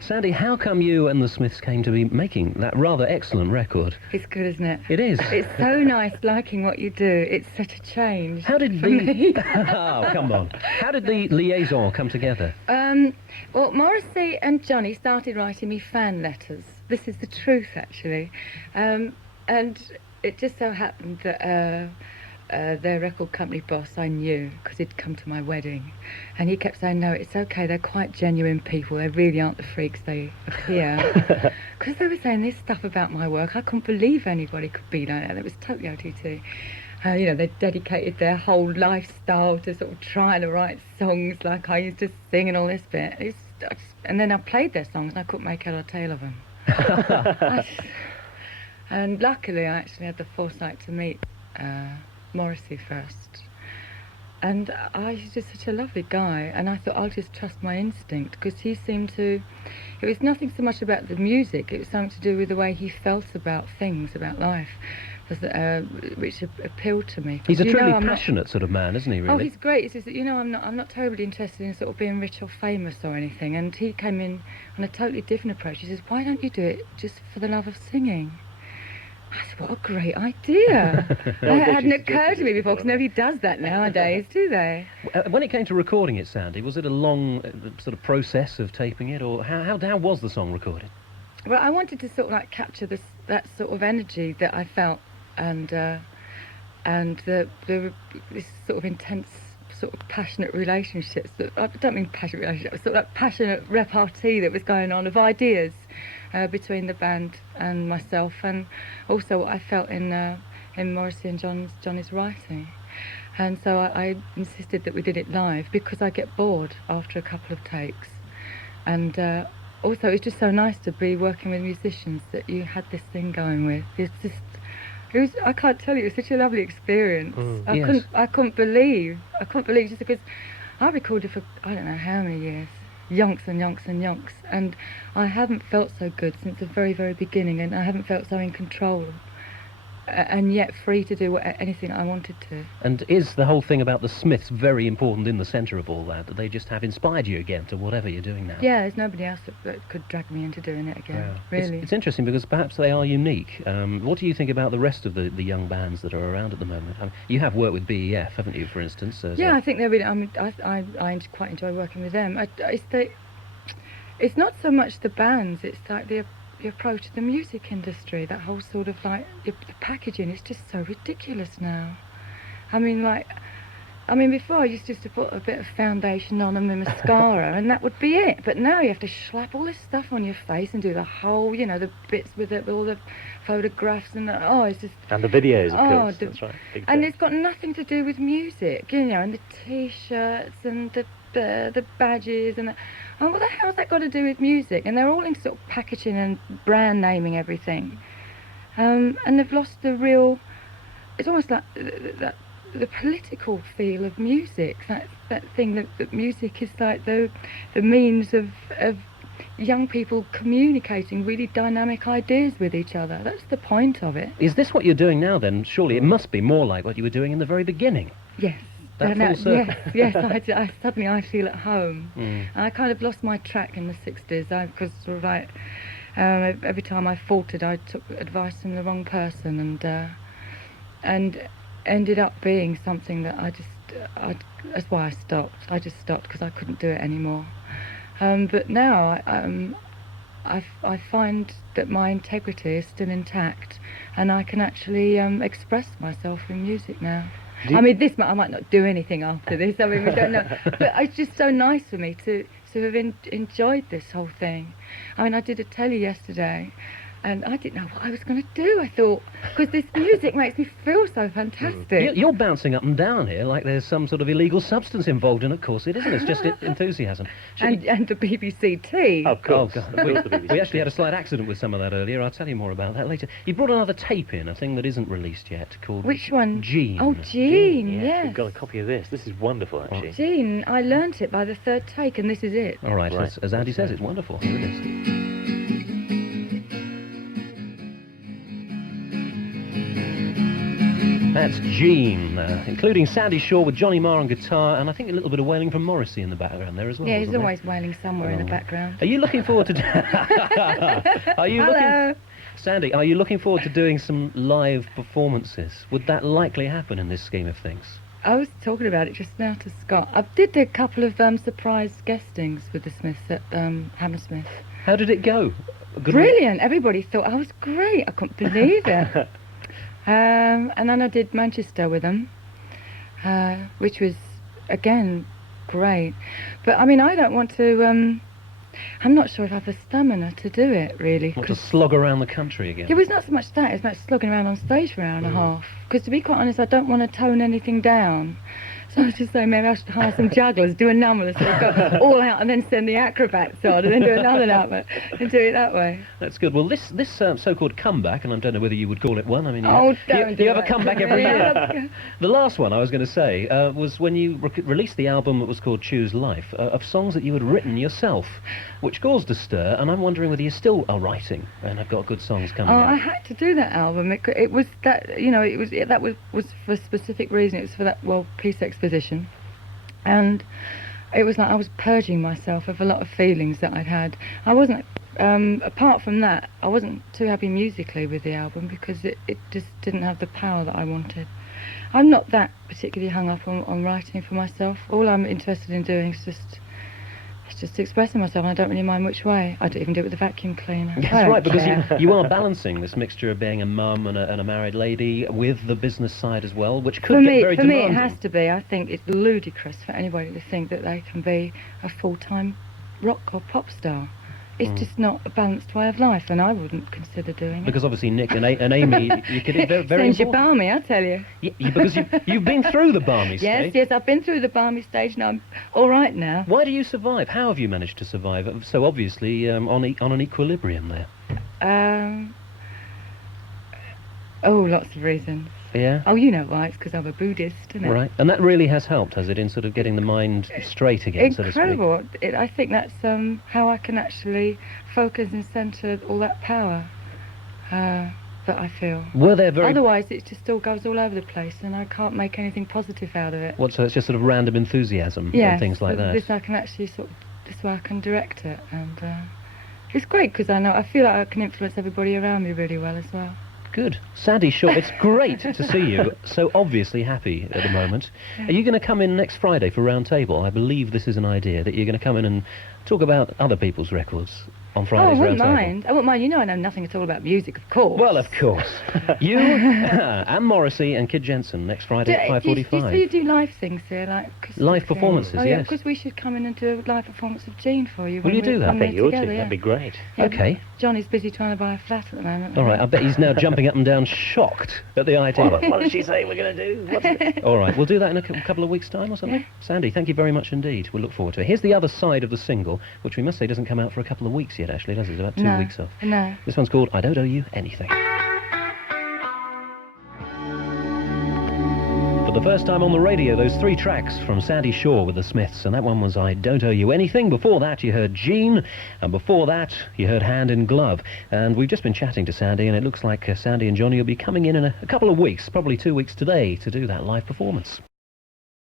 Sandie, how come you and the Smiths came to be making that rather excellent record? It's good, isn't it? It is. It's so nice liking what you do. It's such a change. How did for me. Oh, come on. How did the liaison come together? Well, Morrissey and Johnny started writing me fan letters. This is the truth, actually. And it just so happened that their record company boss I knew, because he'd come to my wedding, and he kept saying, no, it's okay, they're quite genuine people, they really aren't the freaks they appear. Because they were saying this stuff about my work, I couldn't believe anybody could be like that. It was totally OTT. They dedicated their whole lifestyle to sort of trying to write songs like I used to sing and all this bit. And then I played their songs and I couldn't make head or tail of them. And luckily I actually had the foresight to meet Morrissey first. And he's just such a lovely guy, and I thought I'll just trust my instinct, because he seemed to... It was nothing so much about the music, it was something to do with the way he felt about things, about life, which appealed to me. He's a truly passionate sort of man, isn't he, really? Oh, he's great. It's just that, I'm not terribly interested in sort of being rich or famous or anything, and he came in on a totally different approach. He says, why don't you do it just for the love of singing? I said, what a great idea. That hadn't occurred to me before, because nobody does that nowadays, do they? When it came to recording it, Sandie, was it a long sort of process of taping it, or how was the song recorded? Well, I wanted to sort of like capture that sort of energy that I felt, and this sort of intense, sort of passionate relationships. I don't mean passionate relationships, sort of like passionate repartee that was going on of ideas between the band and myself, and also what I felt in Morrissey and Johnny's writing. And so I insisted that we did it live, because I get bored after a couple of takes. And also it's just so nice to be working with musicians that you had this thing going with. I can't tell you, it was such a lovely experience. I couldn't believe just because I recorded for I don't know how many years, yonks and yonks and yonks, and I haven't felt so good since the very, very beginning, and I haven't felt so in control, and yet free to do anything I wanted to. And is the whole thing about the Smiths very important in the centre of all that they just have inspired you again to whatever you're doing now? Yeah, there's nobody else that could drag me into doing it again, really. It's interesting, because perhaps they are unique. What do you think about the rest of the young bands that are around at the moment? You have worked with BEF, haven't you, for instance? Yeah, I think they're really... I mean, I quite enjoy working with them. It's not so much the bands, it's like the approach to the music industry, that whole sort of like the packaging is just so ridiculous now. I mean, before I used just to put a bit of foundation on and my mascara and that would be it, but now you have to slap all this stuff on your face and do the whole, the bits with all the photographs and it's just... And the videos, of course, that's right. And it's got nothing to do with music, and the t-shirts and the badges and what the hell's that got to do with music? And they're all in sort of packaging and brand naming everything, and they've lost the real... It's almost like the political feel of music. That thing that music is like the means of young people communicating really dynamic ideas with each other. That's the point of it. Is this what you're doing now then? Surely it must be more like what you were doing in the very beginning. Yes. That full circle. Yes. Suddenly I feel at home. And I kind of lost my track in the 60s, because sort of like every time I faltered, I took advice from the wrong person, and ended up being something that that's why I stopped. I just stopped because I couldn't do it anymore. But now I find that my integrity is still intact, and I can actually express myself in music now. I might not do anything after this. I mean, we don't know. But it's just so nice for me to have enjoyed this whole thing. I mean, I did a telly yesterday, and I didn't know what I was going to do. I thought, because this music makes me feel so fantastic. You're bouncing up and down here like there's some sort of illegal substance involved, and of course it isn't. It's just enthusiasm. And the BBC tea. Of course. Oh, God. We actually had a slight accident with some of that earlier. I'll tell you more about that later. You brought another tape in, a thing that isn't released yet, called... Which one? Gene. Oh, Gene, yes. We've got a copy of this. This is wonderful, actually. Gene, I learnt it by the third take, and this is it. All right. As Andy says, it's wonderful. Here it is. That's Jean, including Sandie Shaw with Johnny Marr on guitar, and I think a little bit of wailing from Morrissey in the background there as well. Yeah, he's wasn't always wailing somewhere in the background. Are you looking forward to... Are you Hello. Sandie, are you looking forward to doing some live performances? Would that likely happen in this scheme of things? I was talking about it just now to Scott. I did a couple of surprise guestings with the Smiths at Hammersmith. How did it go? Brilliant. Everybody thought I was great. I couldn't believe it. And then I did Manchester with them, which was, again, great. But, I mean, I don't want to... I'm not sure if I have the stamina to do it, really. Want to slog around the country again? It was not so much that, it's about slugging around on stage for an hour and a half. Because to be quite honest, I don't want to tone anything down. So I was just saying maybe I should hire some jugglers, do a number, sort of go all out and then send the acrobats on and then do another number and do it that way. That's good. Well, this so-called comeback, and I don't know whether you would call it one. I mean, you have a comeback every year. The last one I was going to say was when you released the album that was called Choose Life, of songs that you had written yourself, which caused a stir, and I'm wondering whether you still are writing and have got good songs coming out. I had to do that album. It was that, you know, that was for a specific reason. It was for that World Peace Exposition, and it was like I was purging myself of a lot of feelings that I'd had. I wasn't, apart from that, I wasn't too happy musically with the album because it just didn't have the power that I wanted. I'm not that particularly hung up on writing for myself. All I'm interested in doing is just expressing myself, and I don't really mind which way. I don't even do it with a vacuum cleaner. That's right, because you are balancing this mixture of being a mum and a married lady with the business side as well, which could get very demanding. For me, it has to be. I think it's ludicrous for anybody to think that they can be a full-time rock or pop star. It's just not a balanced way of life, and I wouldn't consider doing it. Because obviously Nick and Amy, you could very Sends you important. balmy, I tell you. Because you've been through the balmy stage. Yes, I've been through the balmy stage, and I'm all right now. Why do you survive? How have you managed to survive? So obviously on an equilibrium there. Lots of reasons. Yeah? Oh, you know why, it's because I'm a Buddhist, isn't it? Right, and that really has helped, has it, in sort of getting the mind straight again, so to speak? Incredible. I think that's how I can actually focus and centre all that power that I feel. Were there very... Otherwise, it just all goes all over the place, and I can't make anything positive out of it. What, so it's just sort of random enthusiasm and things like that? This I can actually this way I can direct it, and it's great because I feel like I can influence everybody around me really well as well. Good. Sandie Shaw, it's great to see you so obviously happy at the moment. Yeah. Are you going to come in next Friday for Round Table? I believe this is an idea, that you're going to come in and talk about other people's records on Friday's I Round Table. I wouldn't mind. You know I know nothing at all about music, of course. Well, of course. You, Anne Morrissey and Kid Jensen next Friday at 5:45. So you do live things here, like... Live performances, oh, yes. because we should come in and do a live performance of Jean for you. Will you do that? I think you ought to. That'd be great. Yeah, okay. Johnny's busy trying to buy a flat at the moment. All right, I bet he's now jumping up and down, shocked at the idea. What did she say we're going to do? What's it? All right, we'll do that in a couple of weeks' time or something. Yeah. Sandie, thank you very much indeed. We'll look forward to it. Here's the other side of the single, which we must say doesn't come out for a couple of weeks yet, actually, does it? It's about 2 weeks off. No. This one's called I Don't Owe You Anything. For the first time on the radio, those 3 tracks from Sandie Shaw with the Smiths, and that one was I Don't Owe You Anything. Before that you heard Jean, and before that you heard Hand in Glove. And we've just been chatting to Sandie, and it looks like Sandie and Johnny will be coming in a couple of weeks, probably 2 weeks today, to do that live performance.